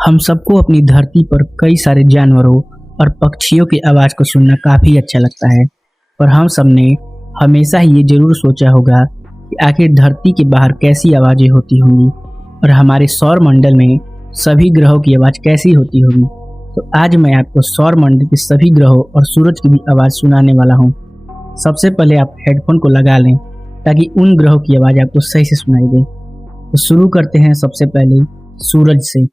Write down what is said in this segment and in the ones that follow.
हम सबको अपनी धरती पर कई सारे जानवरों और पक्षियों की आवाज़ को सुनना काफ़ी अच्छा लगता है। पर हम सब ने हमेशा ही ये जरूर सोचा होगा कि आखिर धरती के बाहर कैसी आवाज़ें होती होंगी और हमारे सौर मंडल में सभी ग्रहों की आवाज़ कैसी होती होगी। तो आज मैं आपको सौर मंडल के सभी ग्रहों और सूरज की भी आवाज़ सुनाने वाला हूँ। सबसे पहले आप हेडफोन को लगा लें ताकि उन ग्रहों की आवाज़ आपको सही से सुनाई दे। तो शुरू करते हैं सबसे पहले सूरज से।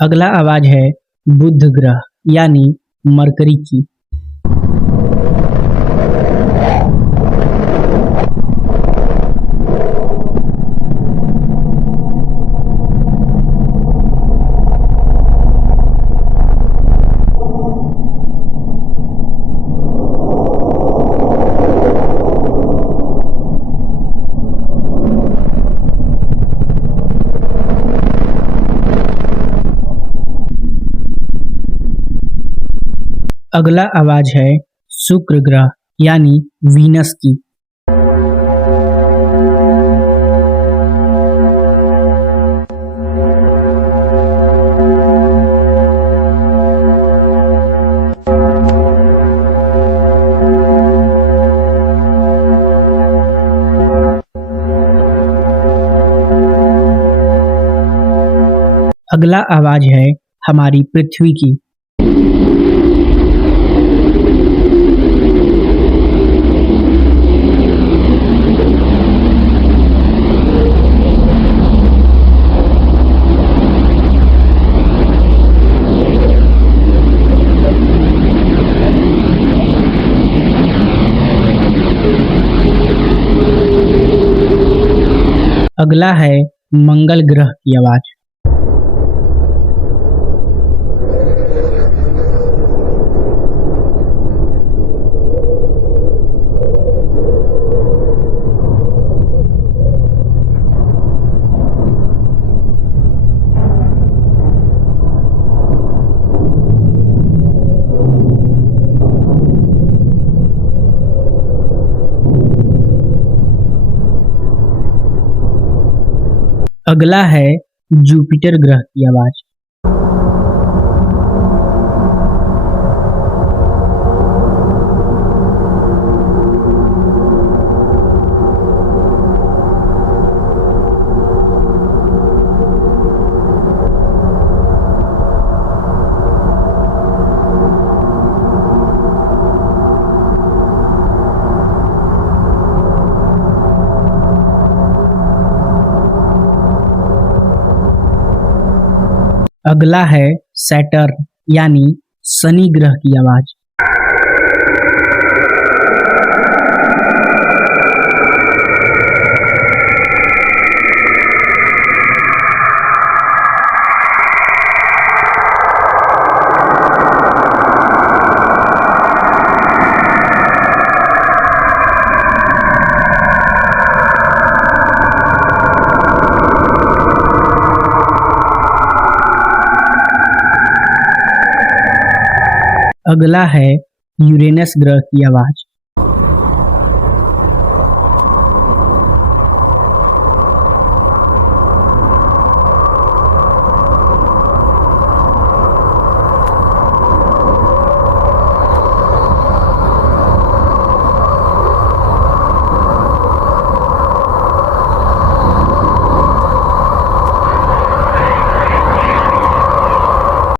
अगला आवाज है बुध ग्रह यानी मरकरी की। अगला आवाज है शुक्र ग्रह यानी वीनस की। अगला आवाज है हमारी पृथ्वी की। अगला है मंगल ग्रह की आवाज। अगला है जुपिटर ग्रह की आवाज। अगला है सैटर्न यानी शनि ग्रह की आवाज। अगला है यूरेनस ग्रह की आवाज।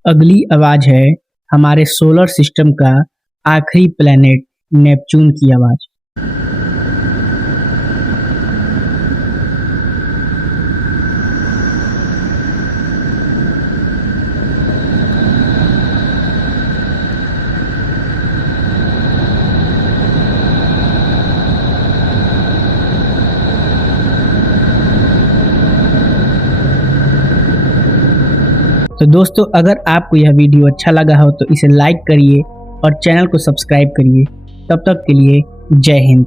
अगली आवाज है हमारे सोलर सिस्टम का आखिरी प्लैनेट नेपच्यून की आवाज। तो दोस्तों, अगर आपको यह वीडियो अच्छा लगा हो तो इसे लाइक करिए और चैनल को सब्सक्राइब करिए। तब तक के लिए जय हिंद।